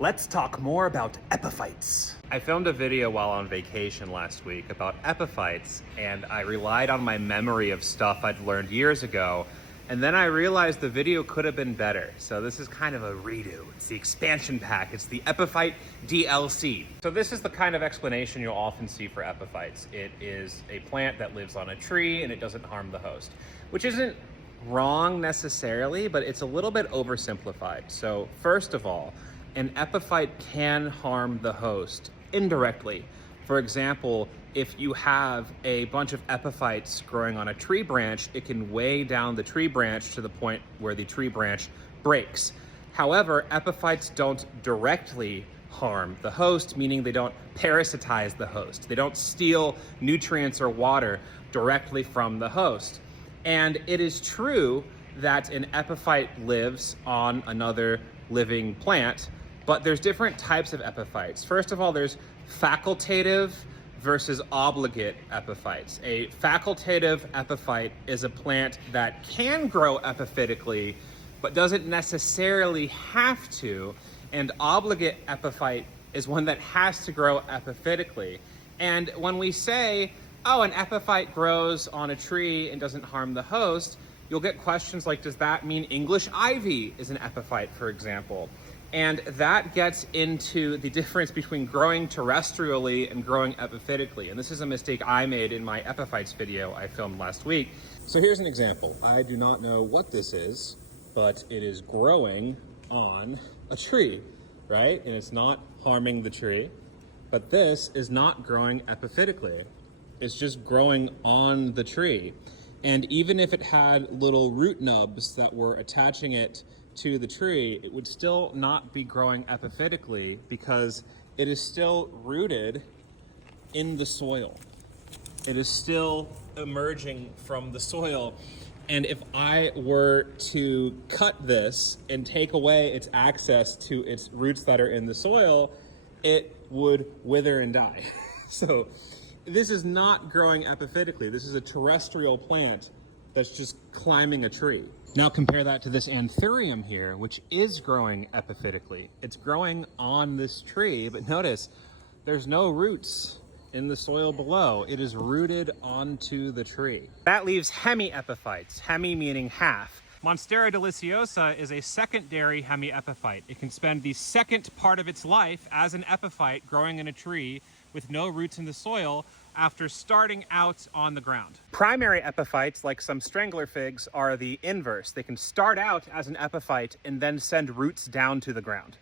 Let's talk more about epiphytes. I filmed a video while on vacation last week about epiphytes, and I relied on my memory of stuff I'd learned years ago, and then I realized the video could have been better. So this is kind of a redo. It's the expansion pack. It's the Epiphyte DLC. So this is the kind of explanation you'll often see for epiphytes. It is a plant that lives on a tree and it doesn't harm the host, which isn't wrong necessarily, but it's a little bit oversimplified. So first of all, an epiphyte can harm the host indirectly. For example, if you have a bunch of epiphytes growing on a tree branch, it can weigh down the tree branch to the point where the tree branch breaks. However, epiphytes don't directly harm the host, meaning they don't parasitize the host. They don't steal nutrients or water directly from the host. And it is true that an epiphyte lives on another living plant, but there's different types of epiphytes. First of all, there's facultative versus obligate epiphytes. A facultative epiphyte is a plant that can grow epiphytically, but doesn't necessarily have to. And obligate epiphyte is one that has to grow epiphytically. And when we say, oh, an epiphyte grows on a tree and doesn't harm the host, you'll get questions like, does that mean English ivy is an epiphyte, for example? And that gets into the difference between growing terrestrially and growing epiphytically. And this is a mistake I made in my epiphytes video I filmed last week. So here's an example. I do not know what this is, but it is growing on a tree, right? And it's not harming the tree. But this is not growing epiphytically. It's just growing on the tree. And even if it had little root nubs that were attaching it to the tree, it would still not be growing epiphytically because it is still rooted in the soil. It is still emerging from the soil. And if I were to cut this and take away its access to its roots that are in the soil, it would wither and die. So this is not growing epiphytically. This is a terrestrial plant that's just climbing a tree. Now compare that to this anthurium here, which is growing epiphytically. It's growing on this tree, but notice there's no roots in the soil below. It is rooted onto the tree. That leaves hemiepiphytes, hemi meaning half. Monstera deliciosa is a secondary hemiepiphyte. It can spend the second part of its life as an epiphyte growing in a tree with no roots in the soil after starting out on the ground. Primary epiphytes, like some strangler figs, are the inverse. They can start out as an epiphyte and then send roots down to the ground.